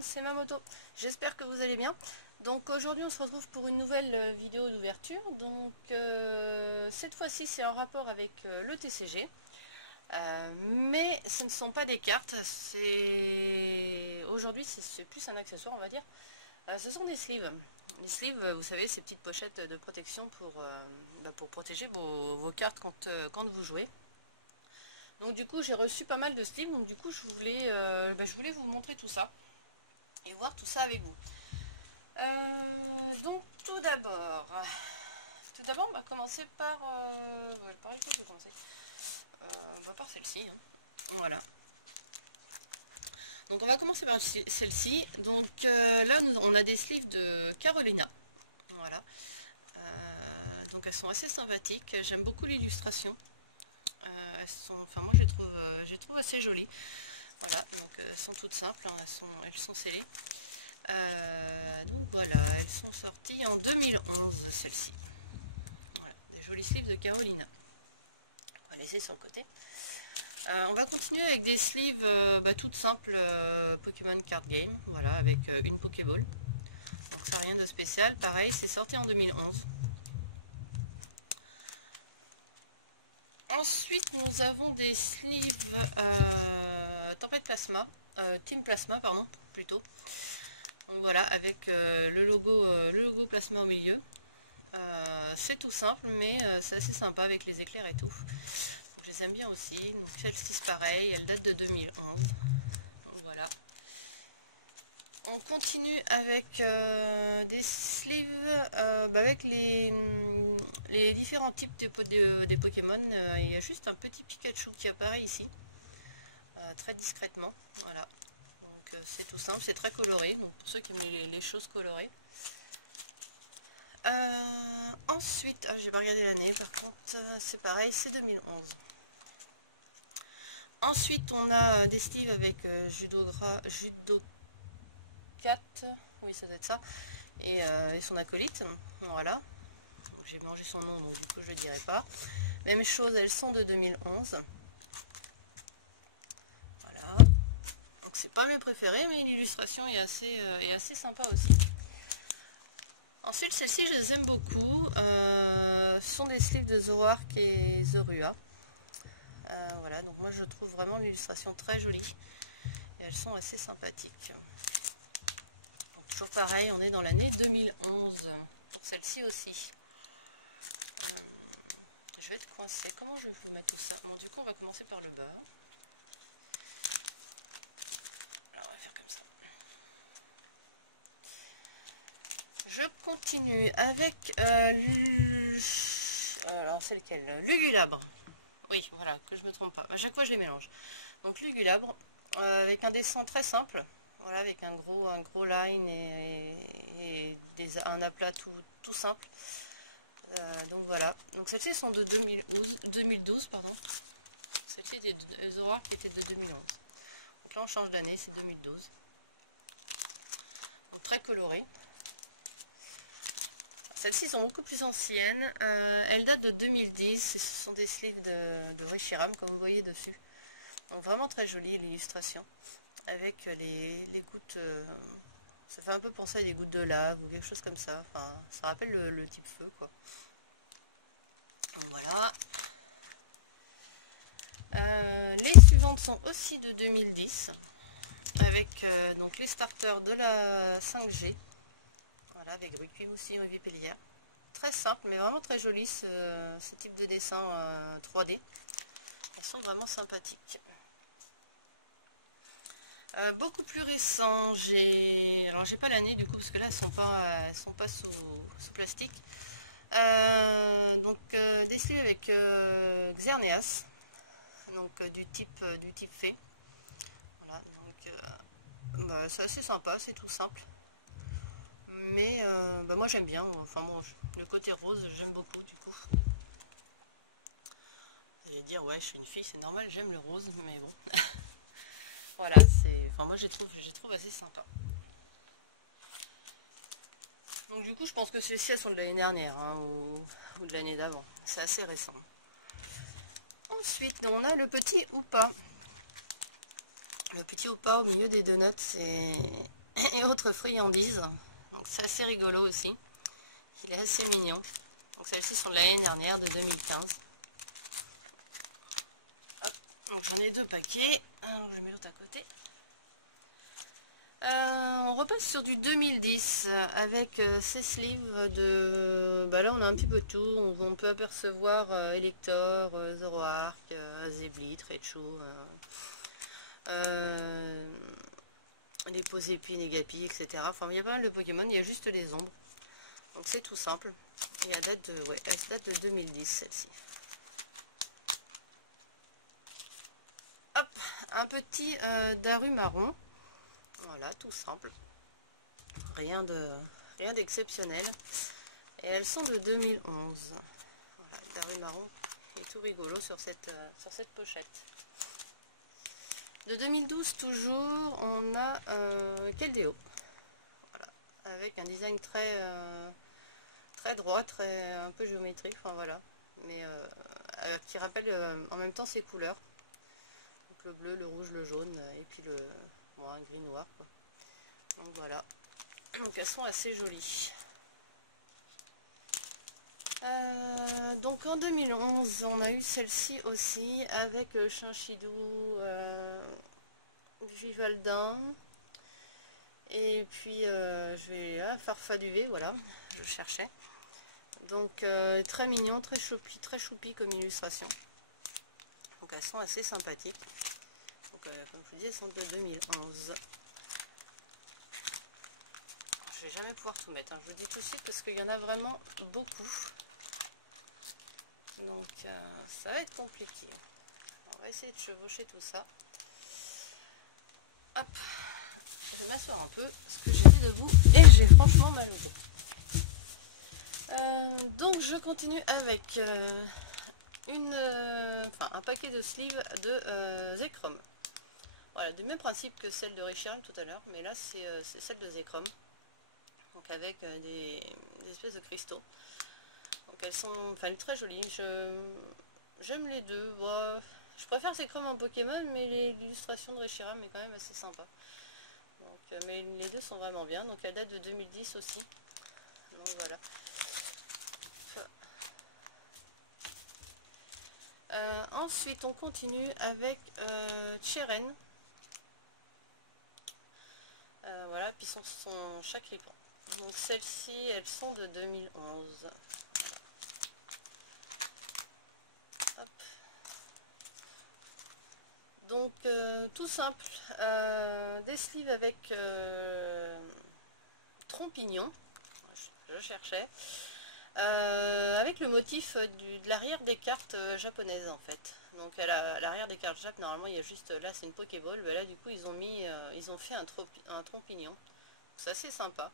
monde, c'est Mamoto. J'espère que vous allez bien. Donc aujourd'hui on se retrouve pour une nouvelle vidéo d'ouverture. Donc cette fois-ci c'est en rapport avec le TCG. Mais ce ne sont pas des cartes, aujourd'hui c'est plus un accessoire on va dire. Ce sont des sleeves. Les sleeves, vous savez, ces petites pochettes de protection pour protéger vos cartes quand vous jouez. Donc du coup j'ai reçu pas mal de sleeves, donc du coup je voulais vous montrer tout ça et voir tout ça avec vous. Donc tout d'abord on va commencer par par celle-ci, hein. Voilà. Donc on va commencer par celle-ci. Donc là on a des sleeves de Carolina. Voilà. Donc elles sont assez sympathiques. J'aime beaucoup l'illustration. Moi je les trouve assez jolies. Voilà, donc elles sont toutes simples, hein, elles sont scellées. Donc voilà, elles sont sorties en 2011, celles-ci. Voilà, des jolis sleeves de Carolina. On va laisser sur le côté. On va continuer avec des sleeves toutes simples Pokémon Card Game, voilà, avec une Pokéball. Donc ça rien de spécial, pareil, c'est sorti en 2011. Ensuite, nous avons des sleeves Tempête Plasma, Team Plasma, pardon, plutôt. Donc voilà, avec le logo Plasma au milieu. C'est tout simple, mais c'est assez sympa avec les éclairs et tout. Donc, je les aime bien aussi. Donc celle-ci, c'est pareil, elle date de 2011. Donc voilà. On continue avec des sleeves avec les différents types des Pokémon. Il y a juste un petit Pikachu qui apparaît ici, très discrètement. Voilà. Donc c'est tout simple, c'est très coloré. Donc pour ceux qui aiment les choses colorées. Ensuite, j'ai pas regardé l'année, par contre, c'est pareil, c'est 2011. Ensuite, on a des sleeves avec Judo 4, oui, ça doit être ça, et son acolyte. Voilà. J'ai mangé son nom, donc du coup, je ne le dirai pas. Même chose, elles sont de 2011. Voilà. Donc, c'est pas mes préférés, mais l'illustration est assez sympa aussi. Ensuite, celles-ci, je les aime beaucoup. Ce sont des sleeves de Zoroark et Zorua. Voilà, donc moi je trouve vraiment l'illustration très jolie. Et elles sont assez sympathiques. Donc, toujours pareil, on est dans l'année 2011. Pour celle-ci aussi. Je vais être coincée. Comment je vais vous mettre tout ça? Bon, du coup, on va commencer par le bas. Alors, on va faire comme ça. Je continue avec alors c'est lequel? Lugulabre. Oui, voilà, que je me trompe pas. À chaque fois je les mélange. Donc Lugulabre, avec un dessin très simple, voilà, avec un gros line et un aplat tout simple. Donc voilà. Donc celles-ci sont de 2012 pardon. Celle-ci des Zoroark qui étaient de 2011. Donc là on change d'année, c'est 2012. Donc, très coloré. Celles-ci sont beaucoup plus anciennes, elles datent de 2010, ce sont des sleeves de Reshiram comme vous voyez dessus. Donc vraiment très jolie l'illustration, avec les gouttes, ça fait un peu penser à des gouttes de lave ou quelque chose comme ça, enfin ça rappelle le type feu quoi. Donc voilà. Les suivantes sont aussi de 2010, avec donc les starters de la 5G. Voilà, avec Requiem aussi, Revue Pellière. Très simple, mais vraiment très joli ce type de dessin 3D. Elles sont vraiment sympathiques. Beaucoup plus récent, alors j'ai pas l'année du coup, parce que là elles sont pas sous plastique. Donc des sleeves avec Xerneas, donc du type fée. Voilà, donc c'est assez sympa, c'est tout simple. Mais moi j'aime bien, enfin bon, le côté rose j'aime beaucoup du coup. Vous allez dire ouais je suis une fille, c'est normal, j'aime le rose, mais bon. Voilà, moi je les trouve assez sympa. Donc du coup je pense que celles-ci elles sont de l'année dernière hein, ou de l'année d'avant, c'est assez récent. Ensuite on a le petit Hoopa. Le petit Hoopa au milieu des donuts, et autres friandises. Donc c'est assez rigolo aussi. Il est assez mignon. Donc celles-ci sont de l'année dernière, de 2015. Hop, donc j'en ai 2 paquets. Alors je mets l'autre à côté. On repasse sur du 2010 avec ces sleeves de... Bah là on a un petit peu tout, on peut apercevoir Elector, Zoroark, Zeblit, Raichu, les Posépines, Negapi, etc. Enfin il y a pas mal de Pokémon, il y a juste les ombres. Donc c'est tout simple. Et elle date de, ouais, elle date de 2010 celle-ci. Hop, un petit daru marron. Voilà, tout simple. Rien d'exceptionnel. Et elles sont de 2011. Voilà, le daru marron est tout rigolo sur cette pochette. De 2012 toujours, on a Keldeo. Voilà, avec un design très droit, un peu géométrique, enfin voilà. Mais qui rappelle en même temps ses couleurs. Donc le bleu, le rouge, le jaune, et puis un gris noir, quoi. Donc voilà. Donc elles sont assez jolies. Donc en 2011, on a eu celle-ci aussi avec Chinchidou, Vivaldin, et puis Farfaduvé, voilà, je cherchais. Donc très mignon, très choupi comme illustration. Donc elles sont assez sympathiques. Donc comme je vous dis, elles sont de 2011. Je vais jamais pouvoir tout mettre, hein. Je vous dis tout de suite parce qu'il y en a vraiment beaucoup. Donc ça va être compliqué. On va essayer de chevaucher tout ça. Hop, je vais m'asseoir un peu parce que j'étais debout et j'ai franchement mal au dos. Donc je continue avec un paquet de sleeves de Zekrom. Voilà, du même principe que celle de Reshiram tout à l'heure, mais là c'est celle de Zekrom. Donc avec des espèces de cristaux. Donc elles sont très jolies. J'aime les deux. Bon, je préfère Zekrom en Pokémon, mais l'illustration de Reshiram est quand même assez sympa. Donc, mais les deux sont vraiment bien. Donc elle date de 2010 aussi. Donc voilà. Ensuite on continue avec Cheren. Voilà, puis son Chakripan. Donc celles-ci, elles sont de 2011. Hop. Donc tout simple, des sleeves avec trompignon, je cherchais, avec le motif de l'arrière des cartes japonaises en fait. Donc à l'arrière des cartes jap, normalement il y a juste, là c'est une Pokéball, mais là du coup ils ont fait un trompignon. C'est assez sympa.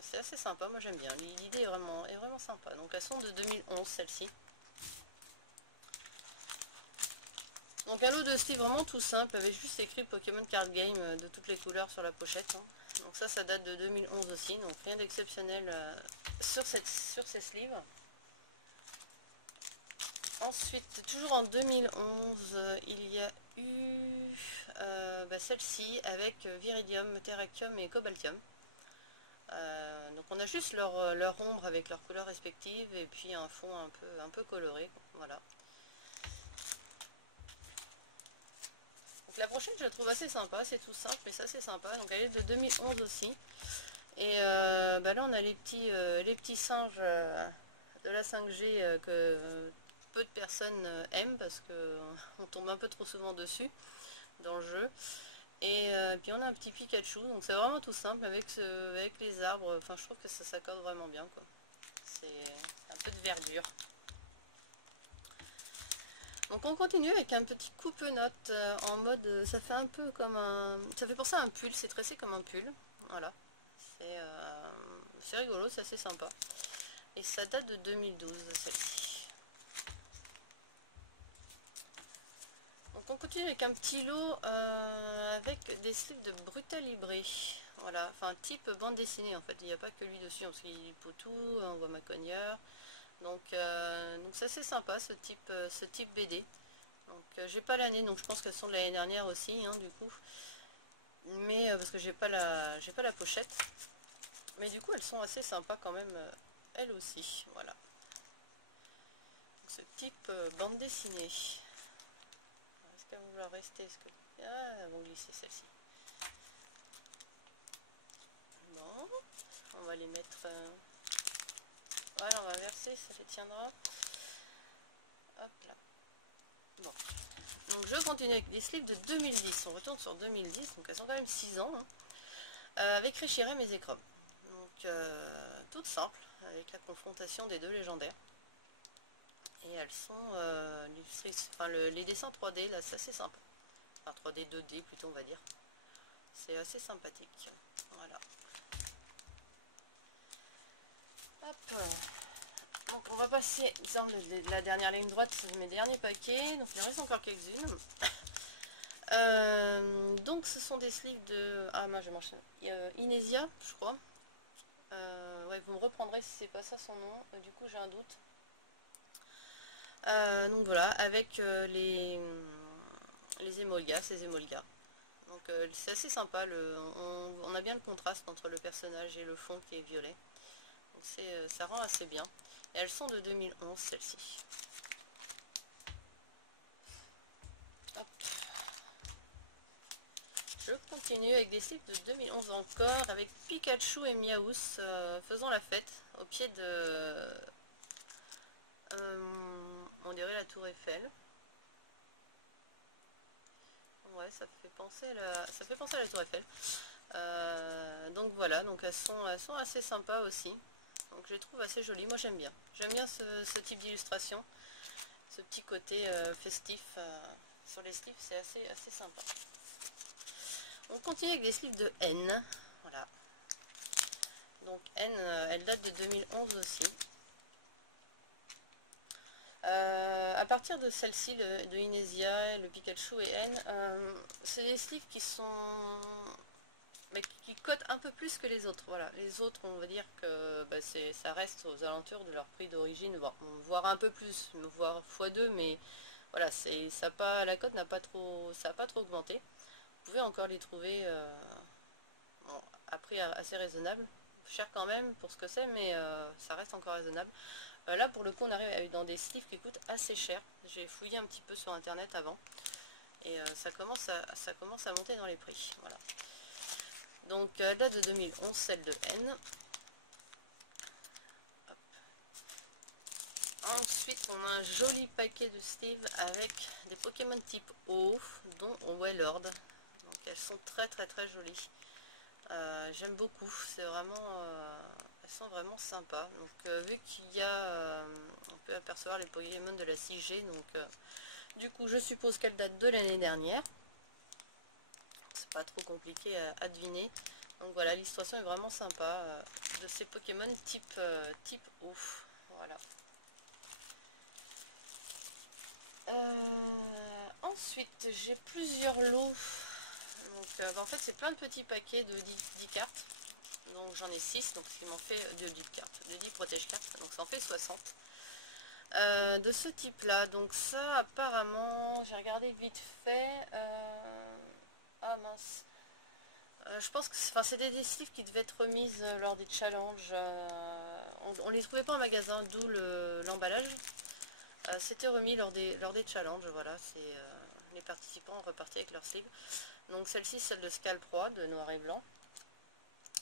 C'est assez sympa, moi j'aime bien. L'idée est vraiment sympa. Donc elles sont de 2011 celles-ci. Donc un lot de style vraiment tout simple, avec juste écrit Pokémon Card Game de toutes les couleurs sur la pochette. Hein. Donc ça date de 2011 aussi, donc rien d'exceptionnel sur ces sleeves. Ensuite, toujours en 2011, il y a eu celle-ci avec Viridium, Terrakium et Cobaltium. Donc on a juste leur ombre avec leurs couleurs respectives et puis un fond un peu coloré. Voilà. Donc la prochaine je la trouve assez sympa, c'est tout simple mais ça c'est sympa. Donc elle est de 2011 aussi. Et là on a les petits singes de la 5G que peu de personnes aiment parce qu'on tombe un peu trop souvent dessus dans le jeu. Et puis on a un petit Pikachu, donc c'est vraiment tout simple avec les arbres. Enfin je trouve que ça s'accorde vraiment bien quoi. C'est un peu de verdure. Donc on continue avec un petit coupe-notes en mode, ça fait un peu comme ça fait pour ça un pull, c'est tressé comme un pull, voilà, c'est rigolo, c'est assez sympa, et ça date de 2012 celle-ci. Donc on continue avec un petit lot avec des sleeves de Brutal Libre, voilà, enfin type bande dessinée en fait, il n'y a pas que lui dessus, parce qu'il est Poutou, on voit Macogneur, donc c'est assez sympa ce type BD. Donc j'ai pas l'année, donc je pense qu'elles sont de l'année dernière aussi, hein, du coup. mais parce que j'ai pas la pochette. Mais du coup elles sont assez sympas quand même, elles aussi. Voilà. Ce type bande dessinée. Est-ce qu'elle va vouloir rester? Ah, elles vont glisser celle-ci. Bon, on va les mettre... Voilà, on va verser, ça les tiendra. Hop là. Bon. Donc je continue avec des slips de 2010. On retourne sur 2010, donc elles sont quand même 6 ans. Hein. Avec Richirem et Zekrom. Donc toutes simples, avec la confrontation des deux légendaires. Et elles sont illustrées, enfin les dessins 3D là c'est assez sympa. Enfin 3D, 2D plutôt on va dire. C'est assez sympathique. Voilà. Hop. Donc on va passer dans la dernière ligne droite de mes derniers paquets. Donc il en reste encore quelques-unes. Donc ce sont des sleeves de... Ah moi je m'enchaîne. Inesia je crois. Ouais, vous me reprendrez si c'est pas ça son nom. Du coup j'ai un doute. Donc voilà, avec les émolgas, ces émolgas. Donc c'est assez sympa, on a bien le contraste entre le personnage et le fond qui est violet. Donc ça rend assez bien. Et elles sont de 2011 celles-ci. Je continue avec des slips de 2011 encore, avec Pikachu et Miaous faisant la fête au pied de... on dirait la tour Eiffel. Ouais, ça fait penser à la tour Eiffel. Donc voilà, donc elles sont assez sympas aussi. Donc je les trouve assez jolies, moi j'aime bien. J'aime bien ce type d'illustration. Ce petit côté festif sur les slips, c'est assez sympa. On continue avec des slips de N. Voilà. Donc N, elle date de 2011 aussi. À partir de celle-ci, de Inesia, le Pikachu et N, c'est des slips qui sont... mais qui cotent un peu plus que les autres. Voilà, les autres, on va dire que bah, ça reste aux alentours de leur prix d'origine, voire un peu plus, voire x2, mais voilà, la cote n'a pas trop, ça n'a pas trop augmenté. Vous pouvez encore les trouver bon, à prix assez raisonnable, cher quand même pour ce que c'est, mais ça reste encore raisonnable. Là pour le coup on arrive dans des slips qui coûtent assez cher. J'ai fouillé un petit peu sur internet avant et ça commence à monter dans les prix. Voilà. Donc elle date de 2011, celle de N. Hop. Ensuite on a un joli paquet de sleeves avec des Pokémon type O, dont Wailord. Donc elles sont très jolies. J'aime beaucoup, c'est vraiment elles sont vraiment sympas. Donc vu qu'il y a on peut apercevoir les Pokémon de la 6G, donc du coup je suppose qu'elle date de l'année dernière. C'est pas trop compliqué à deviner. Donc voilà, l'illustration est vraiment sympa de ces Pokémon type O. Voilà. Ensuite j'ai plusieurs lots. Donc en fait c'est plein de petits paquets de 10 cartes. Donc j'en ai 6, donc ce qui m'en fait de 10 cartes, de 10 protège-cartes, donc ça en fait 60. De ce type là, donc ça apparemment, j'ai regardé vite fait, ah mince, je pense que c'est des sleeves qui devaient être remises lors des challenges, on les trouvait pas en magasin, d'où l'emballage. C'était remis lors des challenges, voilà, les participants repartaient avec leurs sleeves. Donc celle-ci, celle de Scalp Roi, de noir et blanc.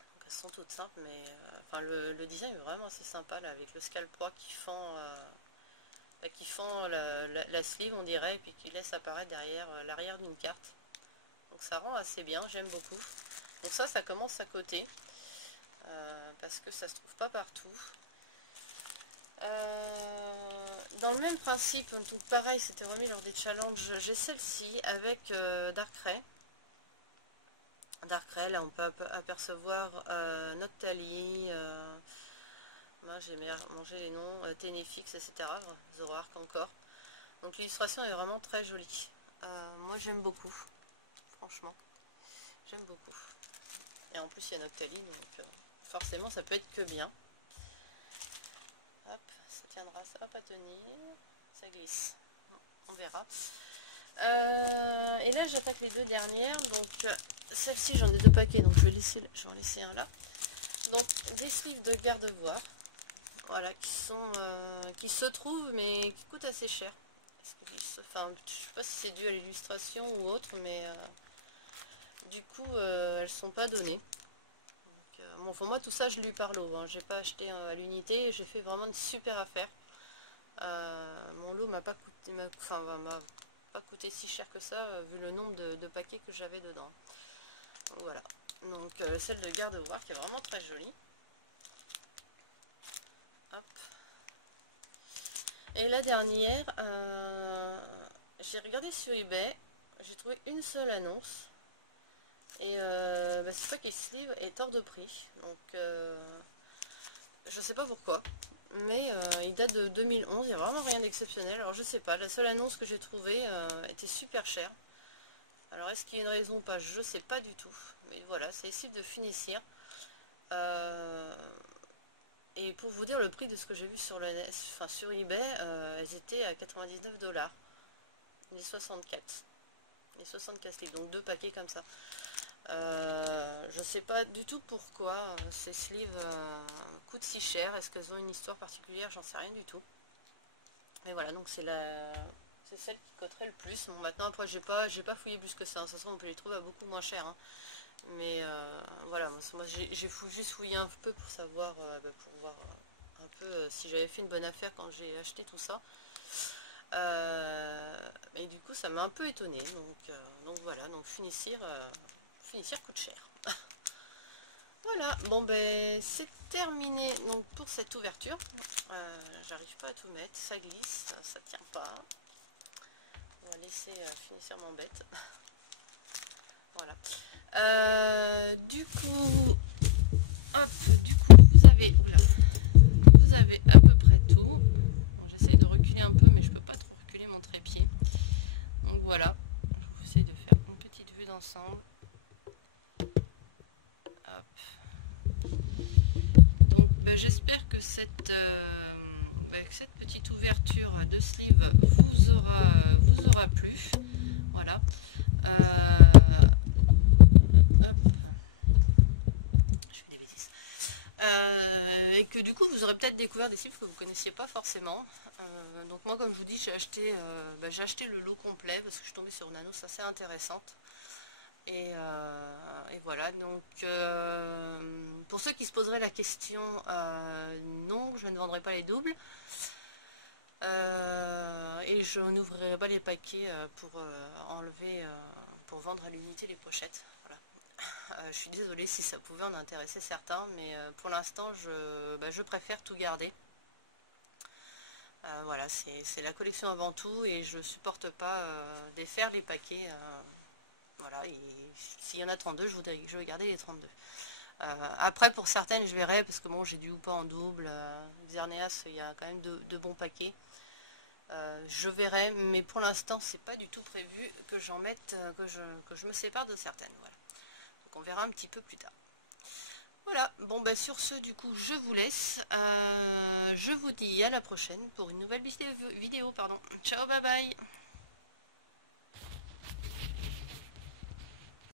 Donc elles sont toutes simples, mais enfin le design est vraiment assez sympa là, avec le Scalp Roi qui fend la sleeve on dirait, et puis qui laisse apparaître derrière l'arrière d'une carte. Donc ça rend assez bien, j'aime beaucoup. Donc ça commence à coter, parce que ça se trouve pas partout. Dans le même principe, tout pareil, c'était remis lors des challenges, j'ai celle-ci avec Darkrai. Darkrai, là on peut apercevoir Noctali, moi j'ai mangé les noms, Ténéfix, etc. Zoroark encore. Donc l'illustration est vraiment très jolie. Moi j'aime beaucoup, franchement, j'aime beaucoup. Et en plus il y a Noctali, donc forcément ça peut être que bien. Hop, ça tiendra, ça va pas tenir, ça glisse, on verra. Et là j'attaque les deux dernières, donc celle-ci j'en ai 2 paquets, donc je vais en laisser un là. Donc des sleeves de garde-voire, voilà, qui se trouvent mais qui coûtent assez cher. Enfin, je sais pas si c'est dû à l'illustration ou autre, mais du coup elles sont pas données. Donc, bon, pour moi tout ça je lui par lot, hein. J'ai pas acheté à l'unité, j'ai fait vraiment une super affaire. Mon lot m'a pas coûté si cher que ça, vu le nombre de paquets que j'avais dedans. Donc, voilà, donc celle de garde-voire qui est vraiment très jolie. Hop. Et la dernière, j'ai regardé sur eBay, j'ai trouvé une seule annonce. Et c'est pas qu'il sleeve est hors de prix. Donc je sais pas pourquoi. Mais il date de 2011, il n'y a vraiment rien d'exceptionnel. Alors je sais pas, la seule annonce que j'ai trouvée était super chère. Alors est-ce qu'il y a une raison ou pas? Je sais pas du tout. Mais voilà, c'est les sleeves de Finissir. Et pour vous dire le prix de ce que j'ai vu sur sur eBay, elles étaient à 99 $. Les 64. Les 64 livres, donc 2 paquets comme ça. Je sais pas du tout pourquoi ces sleeves coûtent si cher. Est-ce qu'elles ont une histoire particulière? J'en sais rien du tout. Mais voilà, donc c'est celle qui coûterait le plus. Bon, maintenant après j'ai pas fouillé plus que ça. De toute façon on peut les trouver à beaucoup moins cher, hein. Mais voilà, moi j'ai juste fouillé un peu pour savoir, pour voir un peu si j'avais fait une bonne affaire quand j'ai acheté tout ça. Et du coup ça m'a un peu étonné. Donc voilà, donc Finissir coûte cher. Voilà, bon ben c'est terminé donc pour cette ouverture. J'arrive pas à tout mettre, ça glisse, ça tient pas. On va laisser Finissir m'embête. Voilà. Du coup, hop, vous avez à peu près tout. Bon, j'essaie de reculer un peu, mais je peux pas trop reculer mon trépied. Donc voilà, je vais essayer de faire une petite vue d'ensemble. Donc j'espère que cette petite ouverture de sleeve vous aura plu. Voilà. Je fais des bêtises. Et que du coup vous aurez peut-être découvert des sleeves que vous ne connaissiez pas forcément. Donc moi comme je vous dis j'ai acheté le lot complet parce que je suis tombée sur une annonce assez intéressante. Et voilà, donc pour ceux qui se poseraient la question, non, je ne vendrai pas les doubles. Et je n'ouvrirai pas les paquets pour pour vendre à l'unité les pochettes. Voilà. Je suis désolée si ça pouvait en intéresser certains, mais pour l'instant je préfère tout garder. Voilà, c'est la collection avant tout et je supporte pas défaire les paquets. Voilà, et s'il y en a 32, je vais garder les 32. Après, pour certaines, je verrai, parce que bon, j'ai du ou pas en double. Xerneas, il y a quand même de bons paquets. Je verrai, mais pour l'instant, c'est pas du tout prévu que j'en mette, que je me sépare de certaines. Voilà. Donc on verra un petit peu plus tard. Voilà, bon ben sur ce, du coup, je vous laisse. Je vous dis à la prochaine pour une nouvelle vidéo. Ciao, bye bye.